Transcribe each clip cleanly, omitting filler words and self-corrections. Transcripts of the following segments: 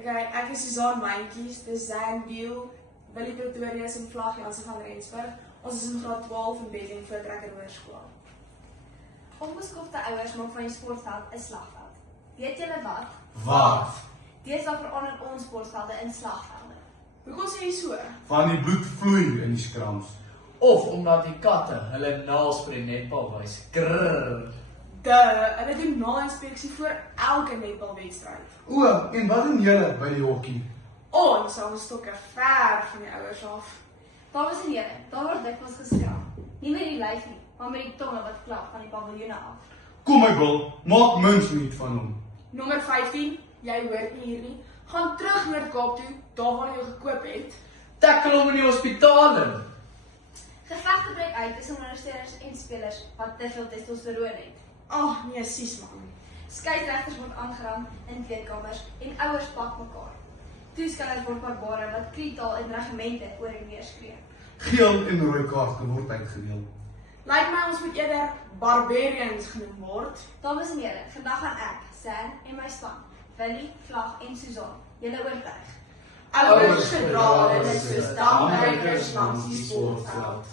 Okay, ek is Suzanne Myntjies, dis Zan Biel, Willie Pretorius en Vlag Jansen van Rensburg. Ons is in graad 12 in Bethlehem Voortrekker Hoërskool. Onbeskofte ouers maak van die sportveld 'n slagveld. Weet julle wat? Wat? Deesdae verander ons sportvelde in slagvelde. Hoekom sê jy so? Van die bloed vloei in die skrams. Of omdat die katte hulle naels vir die netbal wys. Grrrr. Hulle doen na-inspeksie voor elke netbalwedstryd. O, en wat doen julle by die hokkie? Ons hou stokke ver van die ouers af. Dames en here, daar word dikwels geskraap. Nie met die lyf nie, maar met die tonge wat klap van die paviljoene af. Kom my bil, maak minstens van hom. Nommer 15, jy hoort nie hier nie. Gaan terug Noord-Kaap toe, daar waar jy gekoop het. Tackle hom in die hospitaal in. Gevegte breek uit tussen ondersteuners en spelers wat te veel testosteroon het. Ag, nee, sis man. Skeieregters word aangerand in kleedkamers en ouers pak mekaar. Toeskouers word barbare wat krietaal en regimente oor en weer skree. Geel en rooi kaarte word uitgedeel. Lyk my ons moet eerder barbarians genoem word. Dames en here, vandag gaan ek, Zan en my span, Willie, Vlag en Suzanne, julle oortuig. Ouers gedra hulle soos damrykkers langs die sportveld.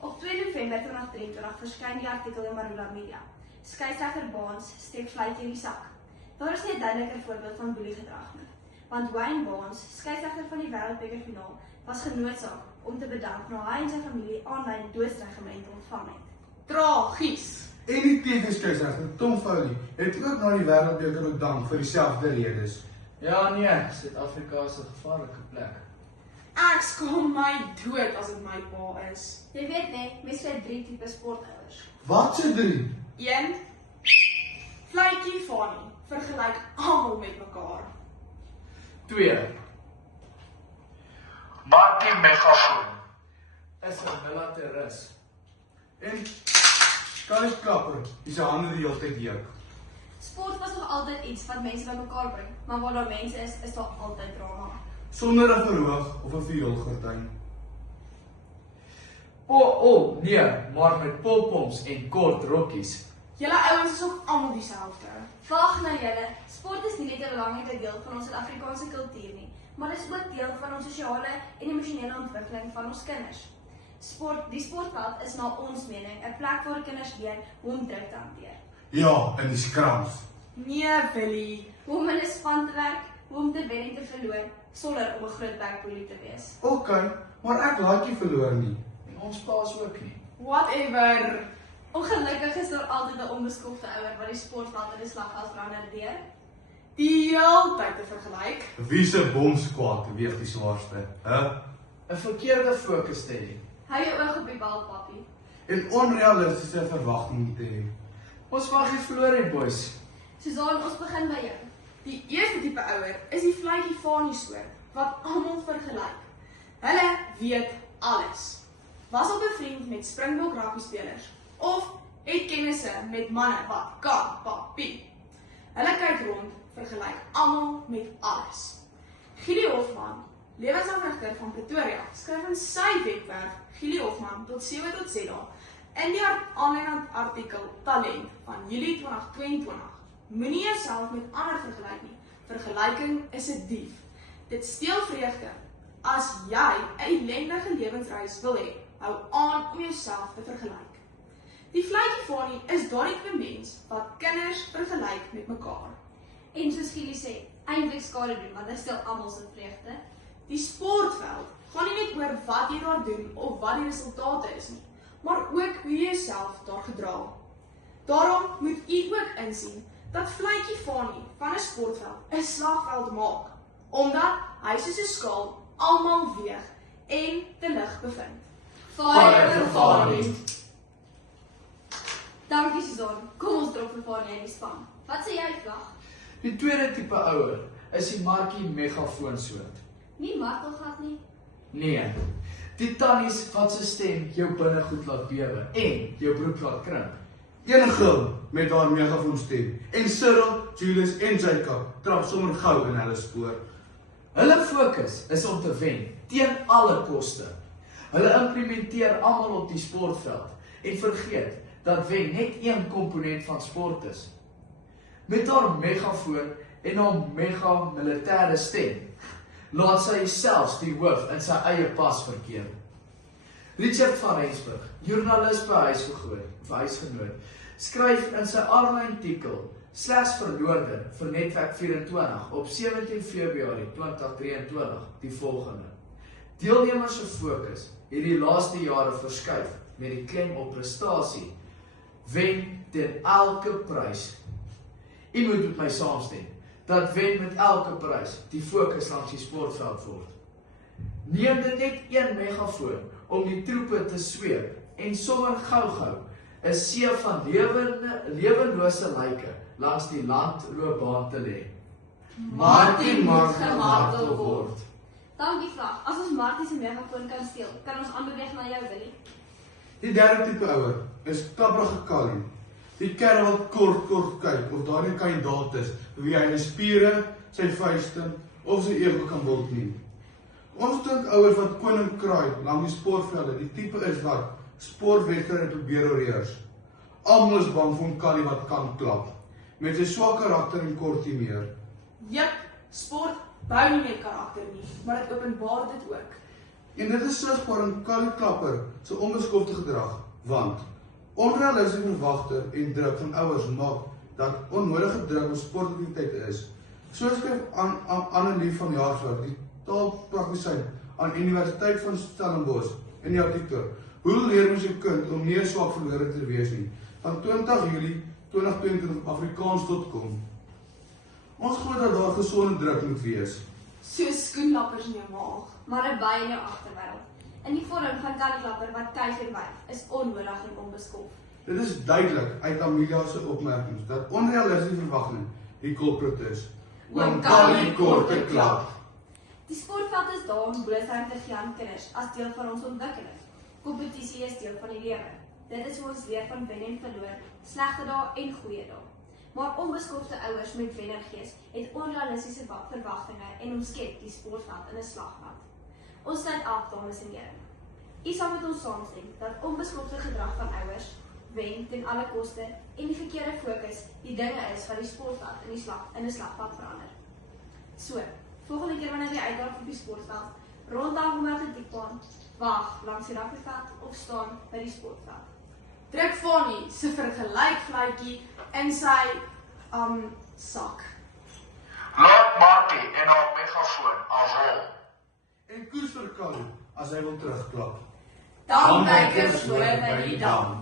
Op 2 November 2023 verskyn die artikel in Marula Media. Skeieregter Baans steek vletjie in die sak. Daar is nie 'n duideliker voorbeeld van boeliegedrag nie. Want Wayne Baans, skeieregter van die Wêreldbekerfinaal, was genoodsaak om te bedank na hy en sy familie aanlyn doodsregiment ontvang het. Tragies. En die tegenskeieregter Tom Foley het ook na die wêreldbeker bedank vir dieselfde redes. Ja nee, Suid-Afrika is 'n gevaarlike plek. Ek skaam my dood as dit my pa is. Jy weet nie, mense het 3 tipe sportouers. Wat se 3? 1. Vletjie Fanny, vergelyk almal met mekaar. 2. Markie Megafoon. Is 'n militaris. En Kali Klapper, die se hande die hele tyd juk. Sport was nog altyd iets wat mense bymekaar bring, maar waar daar mense is daar altyd drama. Sonder 'n verhoog of 'n vioolgordyn. Nee, maar met poppoms en kort rokkies. Julle ouens is ook almal dieselfde. Wag nou julle, sport is nie net 'n belangrike deel van ons Suid-Afrikaanse kultuur nie, maar is ook deel van ons sosiale en emosionele ontwikkeling van ons kinders. Die sportveld is na ons mening 'n plek waar kinders leer hoe om druk te hanteer. Ja, in die skrams. Nee, Willie. Hoe om in 'n span te werk, hoe om te wen en te verloor, sonder om 'n groot backbully te wees. OK, maar ek laat jy verloor nie. En ons paas ook nie. Whatever. Ongelukkig is daar altyd 'n onbeskofte ouer wat die sportveld in 'n slagveld verander. Die heeltyd te vergelyk. Wie se bomskwaad weeg die swaarste? 'n Verkeerde fokus te hê. Hou jou oog op die bal, papi. En onrealistiese verwagtinge te hê. Ons mag nie verloor nie, boys. Suzanne, ons begin by jou. Die eerste tipe ouer is die vletjie Fanny soort wat almal vergelyk. Hulle weet alles. Was al bevriend met Springbok rugby spelers of het kennisse met manne wat kan papie. Hulle kyk rond, vergelyk almal met alles. Gili Hofman, lewensafrigter van Pretoria, skryf in sy webwerf gilihoffman.co.za in die aanlyn artikel Talent van Julie 2022. Moenie jouself met ander vergelyk nie. Vergelyking is 'n dief. Dit steel vreugde. As jy 'n ellendige lewensreis wil hê, hou aan om jouself te vergelyk. Die vletjie Fanny is daardie tipe mens wat kinders vergelyk met mekaar. En soos Gili sê, eintlik skade doen, want dit stel almal se vreugde. Die sportveld gaan nie net oor wat jy daar doen of wat die resultate is nie, maar ook hoe jy jouself daar gedra. Daarom moet u ook insien dat vletjie Fanny van 'n sportveld 'n slagveld maak, omdat hy soos 'n skaal almal weeg en te lig bevind. Fire vir Fanny. Dankie Suzanne, kom ons drop vir Fanny in die span. Wat sê jy, Vlag? Die tweede tipe ouer is die Markie Megafoon soort. Nie martelgat nie. Nee, die tannies wat se stem jou binnegoed laat bewe en jou broek laat krimp. Een gil met haar megafoonstem. En Cyril, Julius en Jacob trap sommer gou in hulle spoor. Hulle fokus is om te wen teen alle koste. Hulle implementeer almal op die sportveld en vergeet dat wen net een komponent van sport is. Met haar megafoon en haar mega militêre stem laat sy selfs die hoof in sy eie pas verkeer. Richard van Rensburg, joernalis by Huisgenoot, skryf in sy aanlynartikel Slegs verloorder vir Netwerk 24 op 17 Februarie 2023 die volgende. Deelnemers se fokus het die laaste jare verskuif met die klem op prestasie, wen teen elke prys. U moet met my saamstem, dat wen met elke prys die fokus langs die sportveld word. Neem dit net een megafoon om die troepe te sweep en sommer gou-gou 'n see van lewenlose lyke langs die landloopbaan te lê. Martin moet gemartel word. Dankie Vlag, as ons Martie se megafoon kan steel, kan ons aanbeweeg na jou, Willie. Die derde tipe ouer is Tabrige Kali. Die kerel wat kort kyk of daar 'n kandidaat is wie hy die spiere, sy vuiste of sy ego kan bult nie. Ons dink ouers wat koning kraai langs die sportvelde, die tipe is wat sportwedstryde probeer oorheers. Almal is bang vir 'n Kali wat kan klap, met sy swak karakter en kort humeur. Jep, sport bou nie meer karakter nie, maar dit openbaar dit ook. En dit is sigbaar in Kali Klapper se onbeskofte gedrag, want onrealistische verwagte en druk van ouers maak dat onnodige druk op sportaktiwiteite is. So skryf Annelie van Jaarsveld, die taalpraktisyn aan Universiteit van Stellenbosch in die artikel Hoe leer mens jou kind om nie swak verlore te wees nie, van 20 Julie 2022 op Afrikaans.com. Ons glo dat daar gesonde druk moet wees. Soos skoenlappers in jou maag. Maar 'n by in jou agterwêreld. In die vorm van Kaliklapper wat kuif en wyf, is onnodig en onbeskof. Dit is duidelik uit Amelia se opmerkings dat onrealistische verwagting die kulprit is. Oom Kali korte klap. Die sportveld is daar om blootstelling te gee aan kinders as deel van ons ontwikkeling. Kompetisie is deel van die lewe. Dit is hoe ons leer van wen en verloor, slegte dae en goeie dae. Maar onbeskofte ouers met wennergees het onrealistiese verwagtinge en omskep die sportveld in 'n slagveld. Ons sluit af, dames en here. U sal met ons saamstem dat onbeskofte gedrag van ouers, wen ten alle koste en die verkeerde fokus die dinge is wat die sportveld in 'n slagveld verander. So, volgende keer wanneer jy uitdaag op die sportveld, rondom die atletiekbaan, wag langs die rugbyveld of staan by die sportveld. Druk Fanny se vergelykvletjie in sy sak. Laat Martie en haar megafoon afrol. En koes vir Kali as hy wil terugklap. Dan kykers hoor by die dam.